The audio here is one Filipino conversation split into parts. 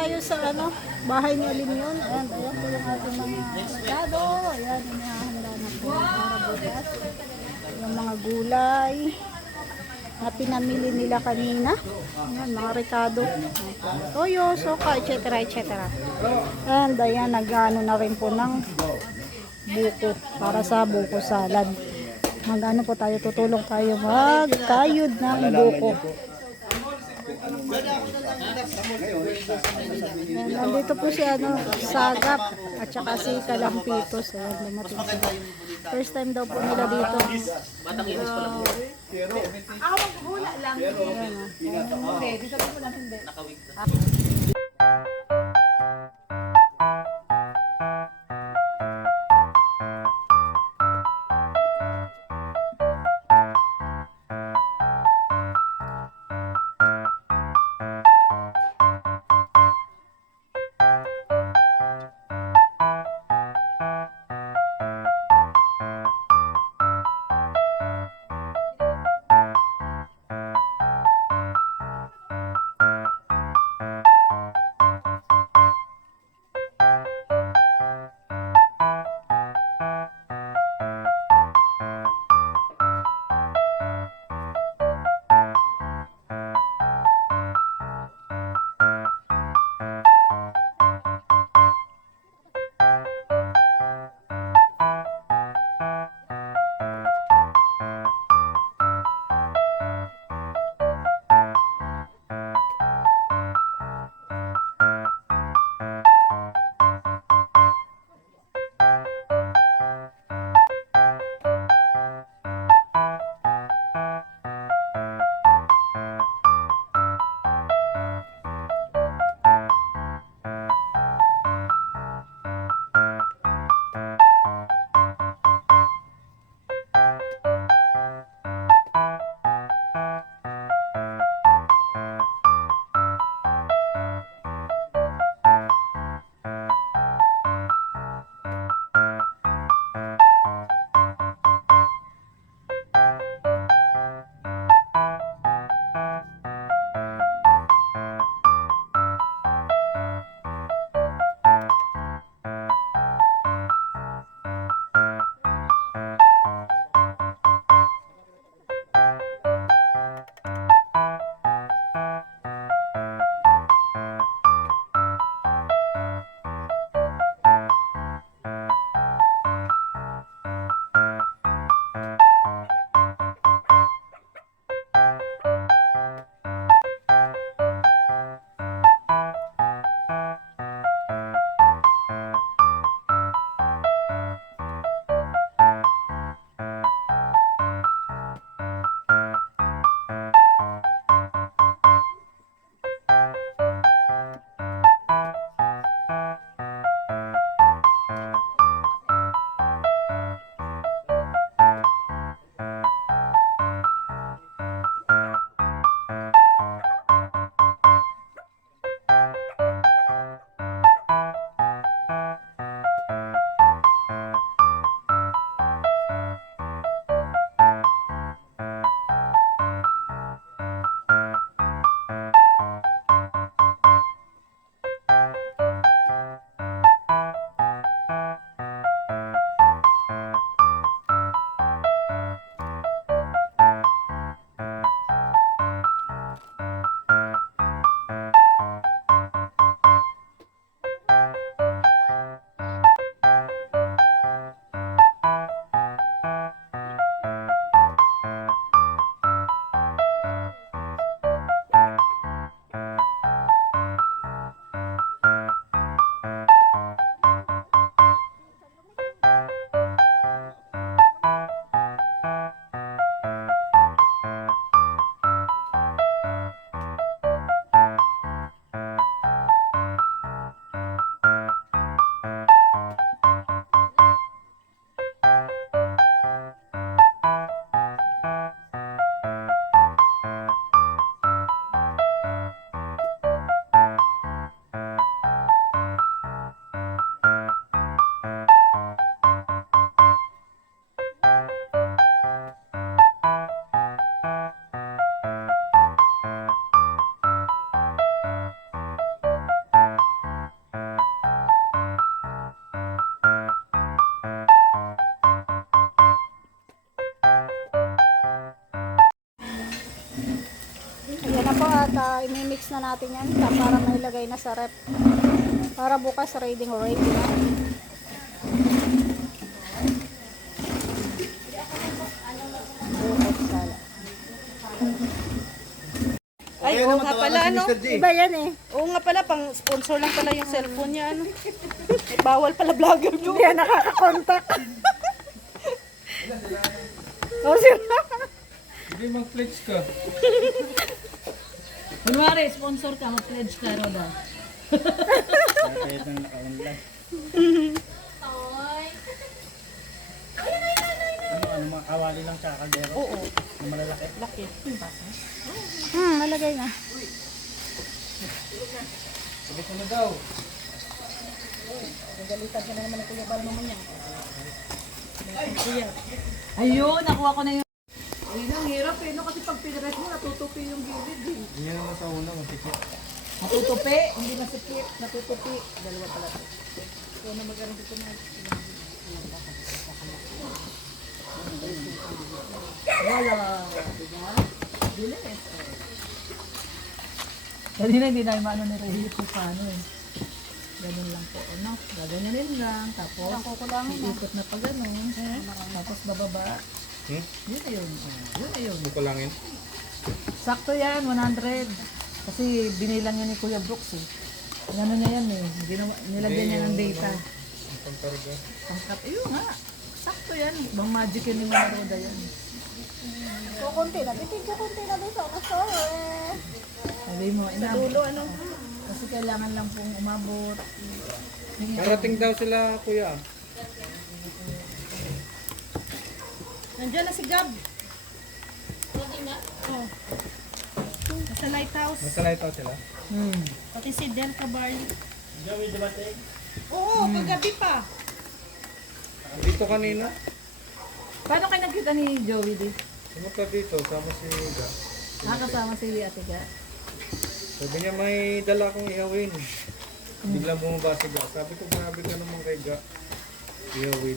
tayo sa ano, bahay ni Alim yun. Ayan, ayan po yung ating mga merkado. Ayan, inihahanda na po para bukas. Yung mga gulay na pinamili nila kanina. Ayan, mga rekado. Toyo, soka, etc. etc. And ayan, nag-ano na rin po ng buko para sa buko salad. Mag-ano po tayo, tutulong tayo magkayod ng buko. Ayan, nandito po si ano, Sagap at saka si Kalampitos. Ayan, dumating sila. First time daw po nila dito. Ako maghula lang. Ayan, Hindi, dito po lang hindi. At imimix na natin yan para mailagay na sa rep. Para bukas ready na. Bukas sala. Ay, oo nga pala, ano? Iba yan eh. Oo nga pala, pang sponsor lang pala yung cellphone niya, ano? Bawal pala vlogger nyo. Hindi yan nakakakontak. O sila. Hindi mag-pledge ka. Kunwari, sponsor ka, mag-pledge ka, Roda. Kahit nang naka-online. Ano, mga kawali lang tsaka kaldero? Oo, Yung malalaki? laki. Malagay na. Sabi ko na daw. Ayun, nakuha ko na yung... Ayun, ang hirap eh, no? Kasi pag pinress mo, natutupi yung gilid eh. Hindi niya naman sa una masikip. Natutupi, hindi masikip, natutupi. Dalawa pala ito. Wala. Bilis. Kanina hindi na maano ni Rahil kung paano eh. Ganun lang po, ano? Gaganyanin lang, tapos iikot na pa ganun. Tapos bababa. Yun na yun. Yun na yun. Bukulangin. Sakto yan, 100. Kasi binilang yan ni Kuya Brooks eh. Ano niya yan eh. Nilagyan niya ng data. Ang pangkarga. Pangkat, ayun nga. Sakto yan. Ibang magic yun ni Mama Roda yan. So, konti na. Bitin ko konti na doon sa store. Sabi mo, inabot. Dulo, ano? Kasi kailangan lang pong umabot. Narating daw sila, kuya. Nandiyan na si Gab. Oh. Nasa lighthouse. Nasa lighthouse sila. Pati si Del Cabarli. Oo, kagabi pa. Dito kanina. Paano kayo nagkita ni Joey di? Sumunta dito, sama si Ga. Kasama si Ate Ga. Sabi niya may dala akong ihawin. Biglang bumaba si Ga. Sabi ko grabe ka naman kay Ga. Ihawin.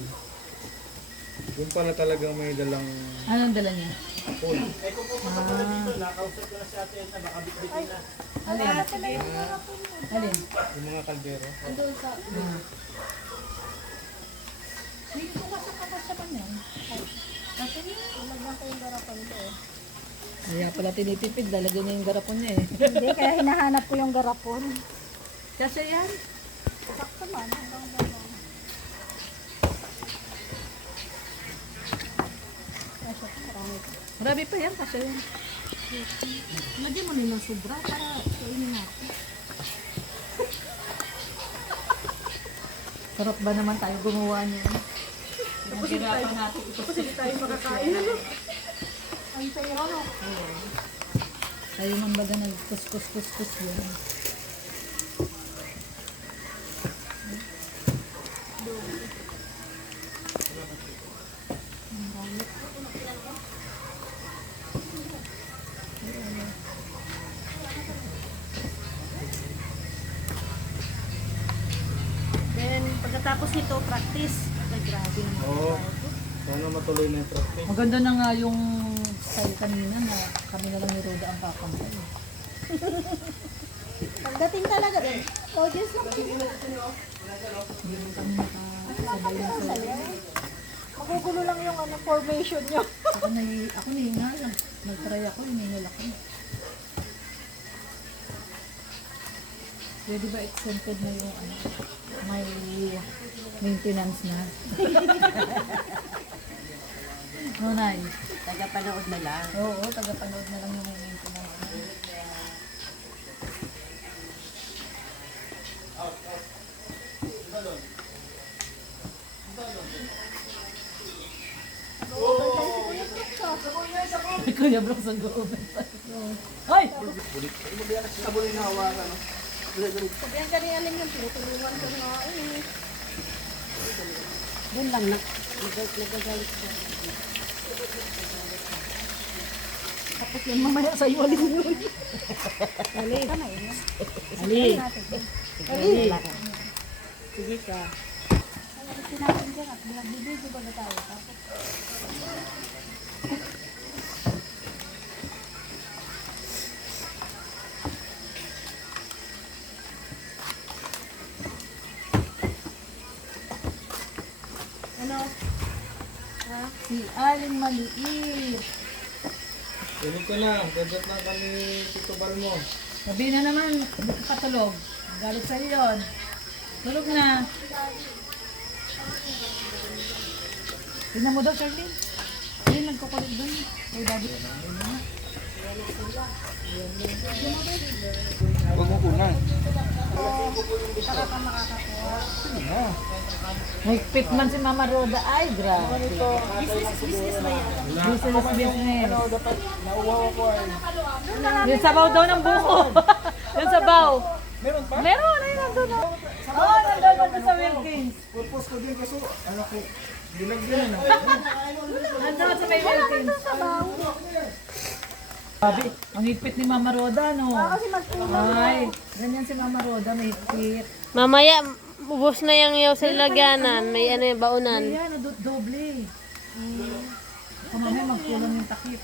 Yung pala talagang may dalang Anong dala niya? pool. Alin? Alin? Yung mga kaldero. Hindi ko sa kanya. Ilagyan ko yung garapan ko eh. Kaya pala tinitipid, lalagyan niya yung garapon niya eh. Hindi, kaya hinahanap ko yung garapon. Kasi yan. Sakto man. Hanggang baba. Ay, shit, marami. Marami pa yan kasi yan. Lagyan mo nila sobra para kainin natin. Sarap ba naman tayo gumawa niya? Naghirapan natin ito. Kasi hindi tayo makakain, ano? Ang pera no. Tayo man baga nagkus-kus-kus-kus yun. Then, pagkatapos nito, practice. Ay, grabe naman. Oo. Sana matuloy na yung practice. Maganda na nga yung style kanina na kami na lang ni Roda ang kakambay. Pagdating talaga din. Audience lang. Hindi rin kami nakasabay na sa... Magugulo lang yung ano, formation nyo. Ako nahinga lang. Nag-try ako, hiningal ako. Pwede ba exempted na yung ano, may maintenance na? Nunay. Tagapanood na lang. Oo, tagapanood na lang yung may maintenance na. Kuya Brooks ang go-open pa. Ay! Sabihan ka rin aling yung tinutulungan ko nga eh. Doon lang na. Nagagalit ko. Tapos yung mamaya sa'yo alin yun. Ali. Ali! Ali. Sige ka. Alisin natin dyan at bibidyo ba na tayo. Tapos Si Aling Maliit. Tulog ka na. Dadat na kami Tito Balmo. Sabi na naman, hindi ka patulog. Galit sa yun. Tulog na. Tingnan mo daw, Charlene. Hindi, nagkukulit doon. Ay, daddy. Huwag mo kunan. Nagpit man si Mama Roda. Ay, grabe. Business. Yung sabaw daw ng buko. Yung sabaw. Meron pa? Meron, ay nandun na. Oo, nandun na sa Wilkins. Purpose ko din kaso, anak ko, binagyan na. Nandun sa may Wilkins. Sabi, ang higpit ni Mama Roda, no? Ay, ganyan si Mama Roda, may higpit. Mamaya, ubos na yung yaw sa lagyanan. May ano yung baunan. Ayan, doble. Kung mamaya magkulong yung takip.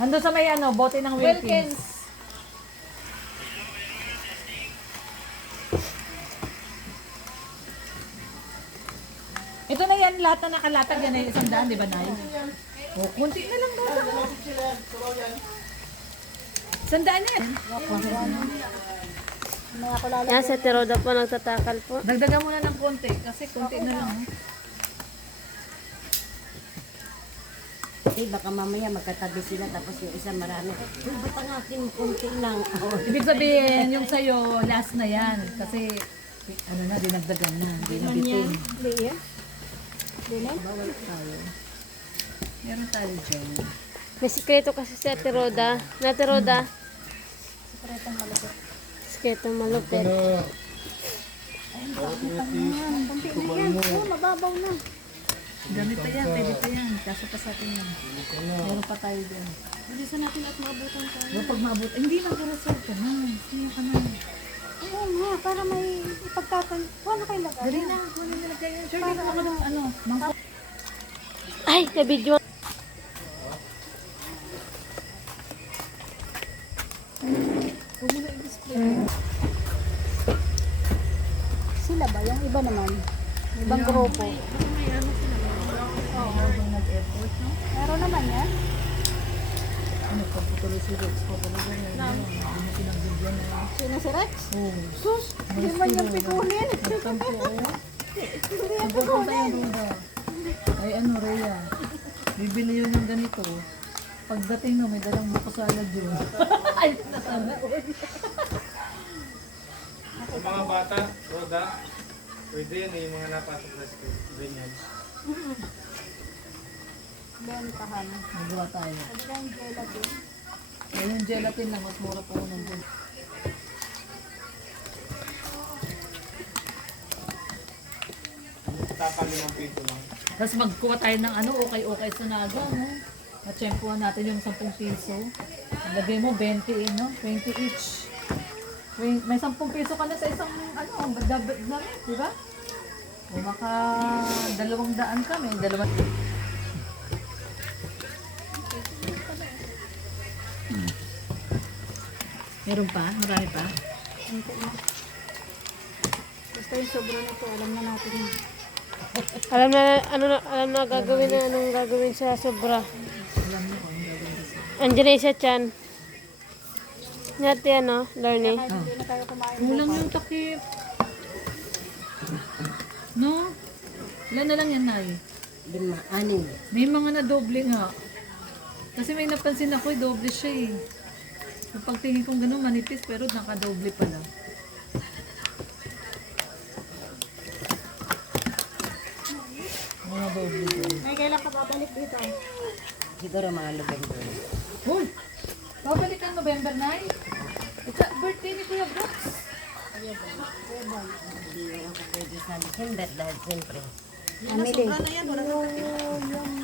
Nandun sa may ano, bote ng Wilkins. Ito na yan, lahat na nakalatag yan ay 100, di ba, Nay? O, kunti na lang daw. 100 yan. May ako lalagyan. Yan, sa Tiroda po nagtatakal po. Dagdagan mo na ng konti, kasi konti na lang. Eh, baka mamaya magkatabi sila tapos yung isa marami. Uy, ba't ang akin kunti lang? Oh. Ibig sabihin, yung sa'yo, last na yan. Kasi, ano na, dinagdagan na. Hindi na bitin. Hindi yan. Bawal tayo. Meron tayo dyan. May sikreto kasi sa Tiroda. Na Tiroda. Sikretong malupit. Sikreto malupit. Kunti na yan. Oh, mababaw na. Gamit pa yan, pwede pa yan. Kaso pa sa atin yan. Meron pa tayo dyan. Bilisan natin at maabutan tayo. Pero pag maabot, hindi mag-resort ka na. Hindi ka na. Oo nga, para may ipagtatan. Wala kayo lagay. Dali na, wala nilagay yan. Sure, hindi ako ng ano, mangkok. Ay, na-video. Huwag mo na i-display. Sila ba? Yung iba naman. Ibang grupo. Habang nag-airport, no? Meron naman yan. Ano, pagputuloy si Rex ko. Talaga na, ano, hindi pinagbigyan na. Sino si Rex? Oo. Sus, hindi man yung pikunin. Nagtampo, oh. Hindi yan Nagpupunta pikunin. yung Ruda. Ay ano, Rhea. Bibili yun ng ganito. Pagdating no, may dalang buko salad yun. Ay, nasana. Yung mga bata, Roda, pwede yan eh, yung mga napasok sa school. Ganyan. Bentahan. Magawa tayo. Pwede kayong gelatin. Ay, yung gelatin lang, mas mura pa unang dun. Takali ng pito lang. Tapos magkuha tayo ng ano, okay sa naga, no? At-tsempuhan natin yung 10 piso. Lagay mo 20 no? 20 each. May 10 piso ka na sa isang ano, damit, di ba? O maka 200 ka, may 2. Meron pa? Marami pa? Hindi na. Basta yung sobra nito, alam na natin yun. Alam na gagawin na anong gagawin sa sobra. Andiyan na isa chan. Ngati ano, Lorne. Hindi na tayo kumain. Kulang yung takip. No? Ilan na lang yan, Nay? 5, 6. May mga na doble nga. Kasi may napansin ako, doble siya eh. Yung pagtingin kong gano'n, manipis, pero nakadoble pala. Mga doble doon. May kailan ka babalik dito? Siguro mga November. Uy! Babalik ang November 9? It's a birthday ni Kuya Brooks. Hindi ako pwede sa December dahil siyempre. Family.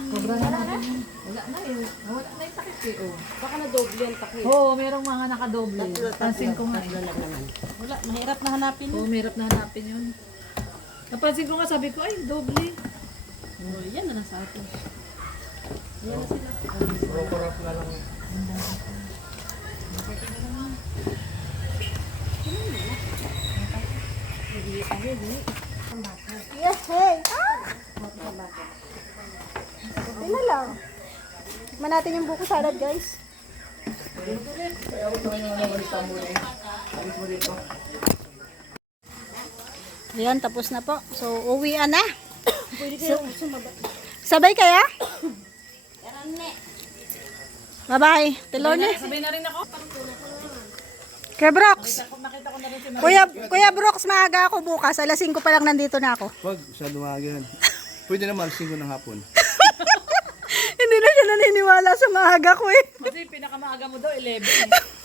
Sobra na natin yun. Wala na eh. Wala na yung takip eh. Oh. Baka na doble ang takip. Oo, merong mga nakadoble. Pansin ko nga eh. Tatlo lang naman. Wala, mahirap na hanapin. Oo, mahirap na hanapin yun. Napansin ko nga, sabi ko, ay, doble. Oh, yan na lang sa atin. Proper na lang. natin yung buko salad, guys. Ayan, tapos na po. So, uwian na. Sabay kaya? Bye-bye. Tilone. Sabay na rin ako. Kuya Brox. Kuya Brox, maaga ako bukas. Alas 5 pa lang nandito na ako. Wag, masyado maaga yan. Pwede naman, 5 ng hapon. Hindi na siya naniniwala sa maaga ko eh. Kasi pinakamaaga mo daw, 11.